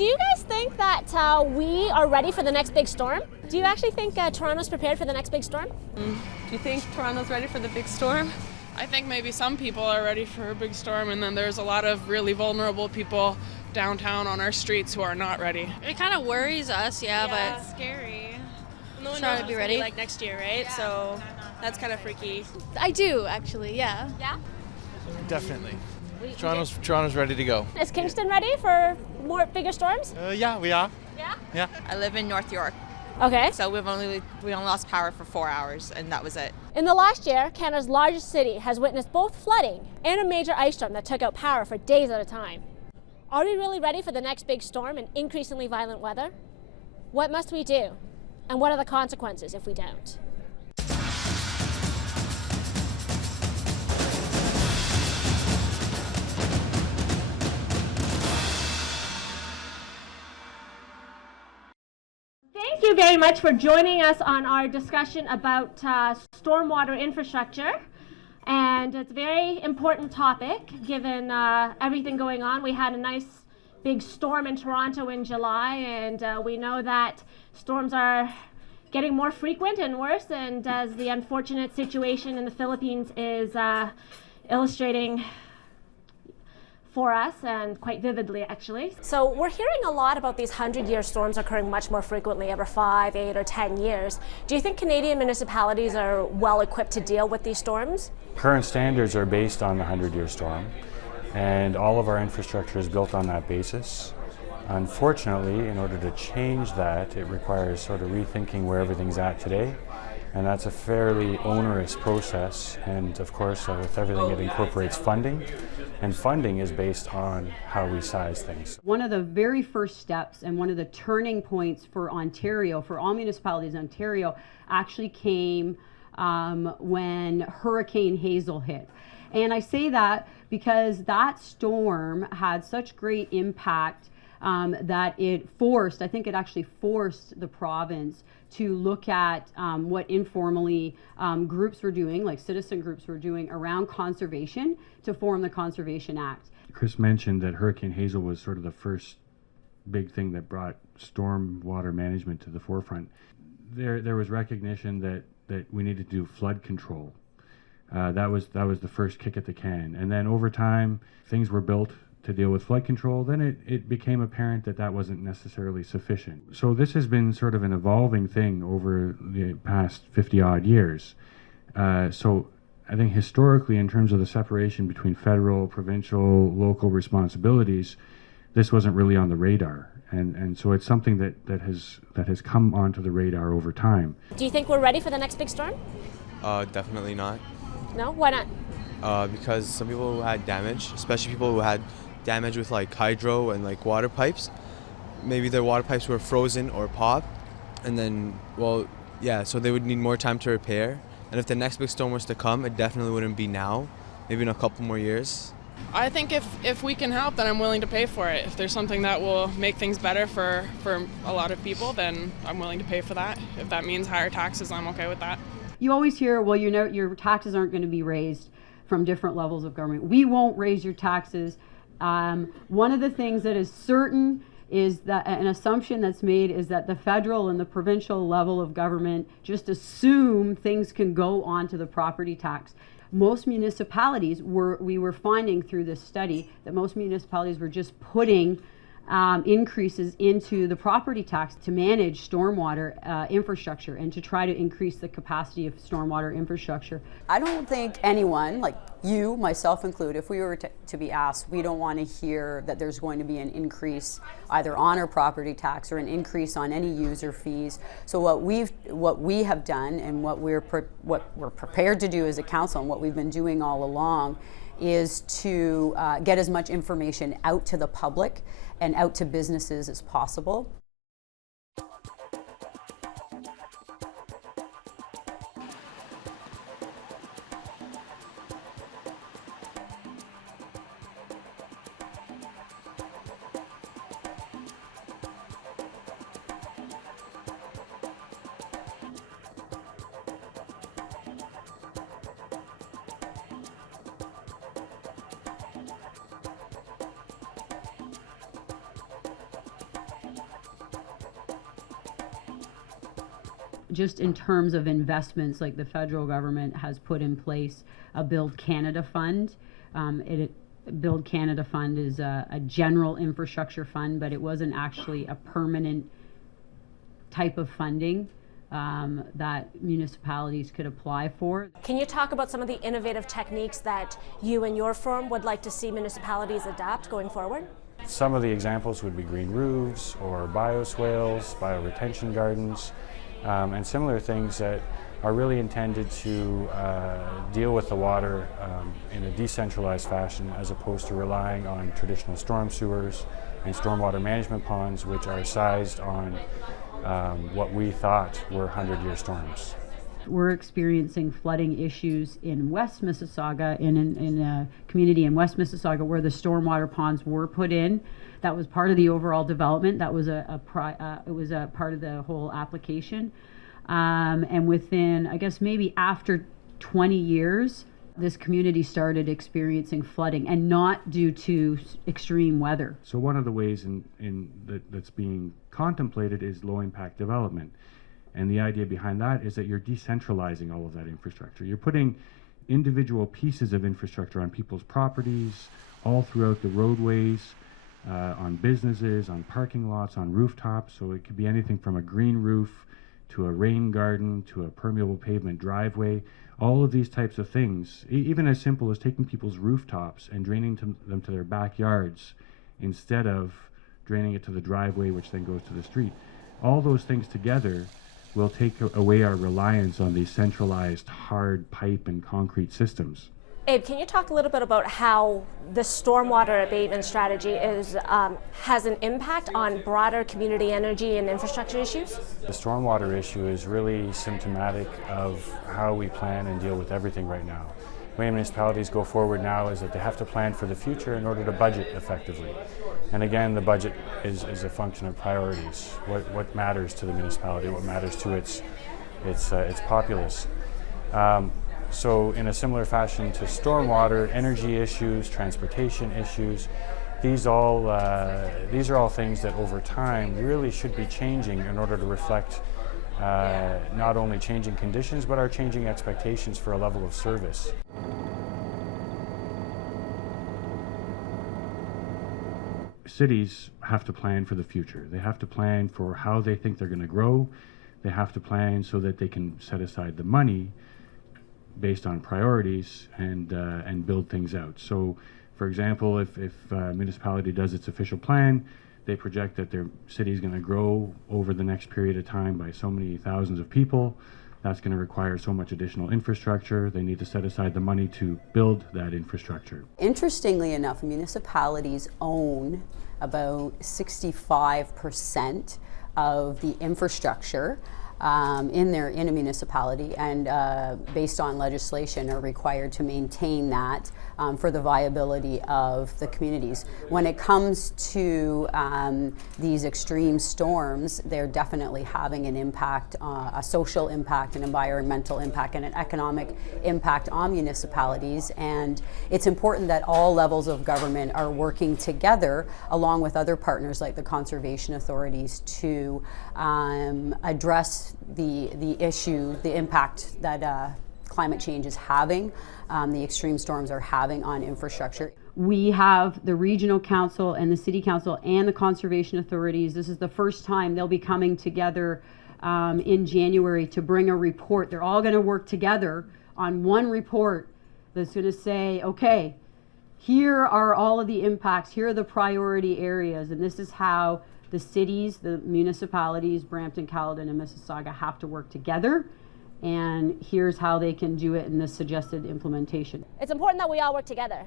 Do you guys think that we are ready for the next big storm? Do you actually think Toronto's prepared for the next big storm? Do you think Toronto's ready for the big storm? I think maybe some people are ready for a big storm, and then there's a lot of really vulnerable people downtown on our streets who are not ready. It kind of worries us, but It's scary. No one knows to be ready like next year, right? Yeah. So that's kind of freaky. I do actually, yeah. Yeah. Definitely. Toronto's ready to go. Is Kingston ready for bigger storms? Yeah, we are. Yeah. Yeah. I live in North York, Okay. so we only lost power for 4 hours, and that was it. In the last year, Canada's largest city has witnessed both flooding and a major ice storm that took out power for days at a time. Are we really ready for the next big storm and increasingly violent weather? What must we do? And what are the consequences if we don't? Thank you very much for joining us on our discussion about stormwater infrastructure. And it's a very important topic given everything going on. We had a nice big storm in Toronto in July, and we know that storms are getting more frequent and worse, and as the unfortunate situation in the Philippines is illustrating for us, and quite vividly actually. So we're hearing a lot about these 100-year storms occurring much more frequently, every 5, 8, or 10 years. Do you think Canadian municipalities are well equipped to deal with these storms? Current standards are based on the 100-year storm, and all of our infrastructure is built on that basis. Unfortunately, in order to change that, it requires sort of rethinking where everything's at today, and that's a fairly onerous process, and of course with everything it incorporates funding, and funding is based on how we size things. One of the very first steps and one of the turning points for Ontario, for all municipalities in Ontario, actually came when Hurricane Hazel hit. And I say that because that storm had such great impact that it forced, I think it actually forced the province to look at what informally groups were doing, like citizen groups were doing around conservation, to form the Conservation Act. Chris mentioned that Hurricane Hazel was sort of the first big thing that brought stormwater management to the forefront. There was recognition that we needed to do flood control. That was the first kick at the can, and then over time things were built to deal with flood control. Then it became apparent that that wasn't necessarily sufficient. So this has been sort of an evolving thing over the past 50 odd years. So I think historically, in terms of the separation between federal, provincial, local responsibilities, this wasn't really on the radar. And so it's something that has come onto the radar over time. Do you think we're ready for the next big storm? Definitely not. No? Why not? Because some people who had damage, especially people who had damage with like hydro and like water pipes, maybe their water pipes were frozen or popped, and then, so they would need more time to repair. And if the next big storm was to come, it definitely wouldn't be now, maybe in a couple more years. I think if we can help, then I'm willing to pay for it. If there's something that will make things better for a lot of people, then I'm willing to pay for that. If that means higher taxes, I'm okay with that. You always hear, well, your taxes aren't going to be raised from different levels of government. We won't raise your taxes. One of the things that is certain is that an assumption that's made is that the federal and the provincial level of government just assume things can go onto the property tax. Most municipalities we were finding through this study that most municipalities were just putting increases into the property tax to manage stormwater infrastructure and to try to increase the capacity of stormwater infrastructure. I don't think anyone, like you, myself included, if we were to be asked, we don't want to hear that there's going to be an increase either on our property tax or an increase on any user fees. So what we have done and what we're prepared to do as a council and what we've been doing all along is to get as much information out to the public and out to businesses as possible. just in terms of investments, like the federal government has put in place a Build Canada Fund. Build Canada Fund is a general infrastructure fund, but it wasn't actually a permanent type of funding that municipalities could apply for. Can you talk about some of the innovative techniques that you and your firm would like to see municipalities adapt going forward? Some of the examples would be green roofs or bioswales, bioretention gardens, and similar things that are really intended to deal with the water in a decentralized fashion, as opposed to relying on traditional storm sewers and stormwater management ponds, which are sized on what we thought were 100-year storms. We're experiencing flooding issues in West Mississauga, in a community in West Mississauga where the stormwater ponds were put in. That was part of the overall development. That was it was a part of the whole application. And within, I guess maybe after 20 years, this community started experiencing flooding, and not due to extreme weather. So one of the ways that's being contemplated is low impact development. And the idea behind that is that you're decentralizing all of that infrastructure. You're putting individual pieces of infrastructure on people's properties, all throughout the roadways, on businesses, on parking lots, on rooftops. So it could be anything from a green roof to a rain garden to a permeable pavement driveway. All of these types of things, even as simple as taking people's rooftops and draining them to their backyards instead of draining it to the driveway, which then goes to the street. All those things together will take away our reliance on these centralized hard pipe and concrete systems. Abe, can you talk a little bit about how the stormwater abatement strategy has an impact on broader community energy and infrastructure issues? The stormwater issue is really symptomatic of how we plan and deal with everything right now. The way municipalities go forward now is that they have to plan for the future in order to budget effectively. And again, the budget is a function of priorities. What matters to the municipality, what matters to its populace. So in a similar fashion to stormwater, energy issues, transportation issues, these are all things that over time really should be changing in order to reflect not only changing conditions, but our changing expectations for a level of service. Cities have to plan for the future. They have to plan for how they think they're going to grow. They have to plan so that they can set aside the money based on priorities and build things out. So, for example, if a municipality does its official plan, they project that their city is going to grow over the next period of time by so many thousands of people. That's going to require so much additional infrastructure. They need to set aside the money to build that infrastructure. Interestingly enough, municipalities own about 65% of the infrastructure in a municipality, and based on legislation are required to maintain that for the viability of the communities. When it comes to these extreme storms, they're definitely having an impact, a social impact, an environmental impact, and an economic impact on municipalities. And it's important that all levels of government are working together along with other partners like the conservation authorities to address the issue, the impact that climate change is having, the extreme storms are having on infrastructure. We have the regional council and the city council and the conservation authorities. This is the first time they'll be coming together in January to bring a report. They're all going to work together on one report that's going to say, okay, here are all of the impacts, here are the priority areas, and this is how the cities, the municipalities, Brampton, Caledon, and Mississauga have to work together, and here's how they can do it in this suggested implementation. It's important that we all work together.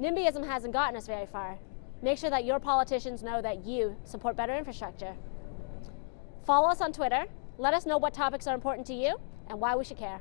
NIMBYism hasn't gotten us very far. Make sure that your politicians know that you support better infrastructure. Follow us on Twitter. Let us know what topics are important to you and why we should care.